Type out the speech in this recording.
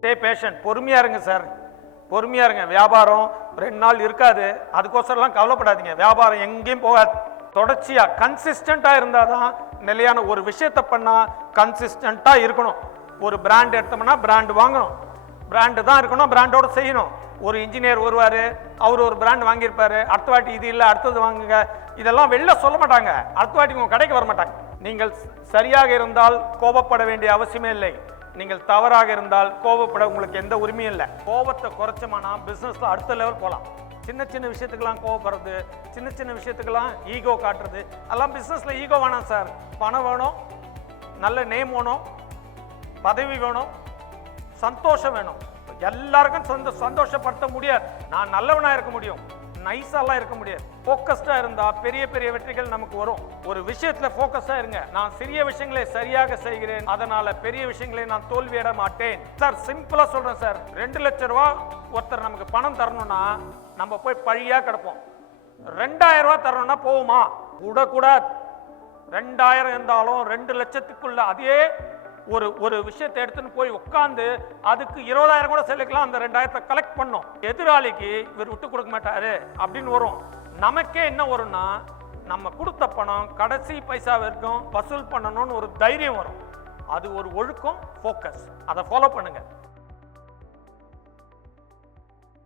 Stay patient, பொறுமையா இருங்க sir, பொறுமையா இருங்க. வியாபாரம் 2 நாள் இருக்காது, அதுக்கோசரம்லாம் கவலைப்படாதீங்க. வியாபாரம் எங்கேயும் போகாது. தொடர்ச்சியா கன்சிஸ்டண்டா இருந்தாதான் நிலையான ஒரு விஷயத்தை பண்ணா கன்சிஸ்டண்டா இருக்கணும். ஒரு பிராண்ட் எடுத்தோம்னா பிராண்ட் வாங்கணும், பிராண்டு தான் இருக்கணும், பிராண்டோட செய்யணும். ஒரு இன்ஜினியர் வருவார், அவர் ஒரு பிராண்ட் வாங்கியிருப்பாரு, அடுத்த வாட்டி இது இல்லை அடுத்தது வாங்குங்க, இதெல்லாம் வெளில சொல்ல மாட்டாங்க. அடுத்த வாட்டி உங்கள் கடைக்கு வர மாட்டாங்க. நீங்கள் சரியாக இருந்தால் கோபப்பட வேண்டிய அவசியமே இல்லை. நீங்கள் தவறாக இருந்தால் கோபப்பட உங்களுக்கு எந்த உரிமையும் இல்லை. கோபத்தை குறைச்சோம்னா பிஸ்னஸ்ல அடுத்த லெவல் போகலாம். சின்ன சின்ன விஷயத்துக்கெல்லாம் கோபப்படுறது, சின்ன சின்ன விஷயத்துக்கெல்லாம் ஈகோ காட்டுறது, அதெல்லாம் பிஸ்னஸ்ல ஈகோ வேணாம் சார். பணம் வேணும், நல்ல நேம் வேணும், பதவி வேணும், சந்தோஷம் வேணும். எல்லாருக்கும் சந்தோஷப்படுத்த முடியாது. நான் நல்லவனா இருக்க முடியும், நைஸாலாம் இருக்க முடியாது. ஃபோக்கஸ்டா இருந்தா பெரிய பெரிய வெற்றிகள் நமக்கு வரும். ஒரு விஷயத்துல ஃபோக்கஸா இருங்க. நான் சிறிய விஷயங்களை சரியாக செய்கிறேன், அதனால பெரிய விஷயங்களை நான் தோல்வியிட மாட்டேன். சார் சிம்பிளா சொல்றேன் சார், 2 லட்சம் ரூபாய் ஒருத்தர் நமக்கு பணம் தரணும்னா நம்ம போய் பழியா கிடப்போம். 2000 ரூபாய் தரணும்னா போகுமா? கூடாது. 2000 இருந்தாலும் 2 லட்சத்துக்குள்ள அதே ஒரு விஷயத்தை எடுத்துன்னு போய் உட்காந்து அதுக்கு 20,000 கூட செலுக்கலாம். அந்த 2000 கலெக்ட் பண்ணும். எதிராளிக்கு இவர் விட்டு கொடுக்க மாட்டாரு அப்படின்னு வரும். நமக்கே என்ன வரும்னா, நம்ம கொடுத்த பணம் கடைசி பைசா வரைக்கும் வசூல் பண்ணணும்னு ஒரு தைரியம் வரும். அது ஒரு ஒழுக்கம், ஃபோக்கஸ். அதை ஃபாலோ பண்ணுங்க.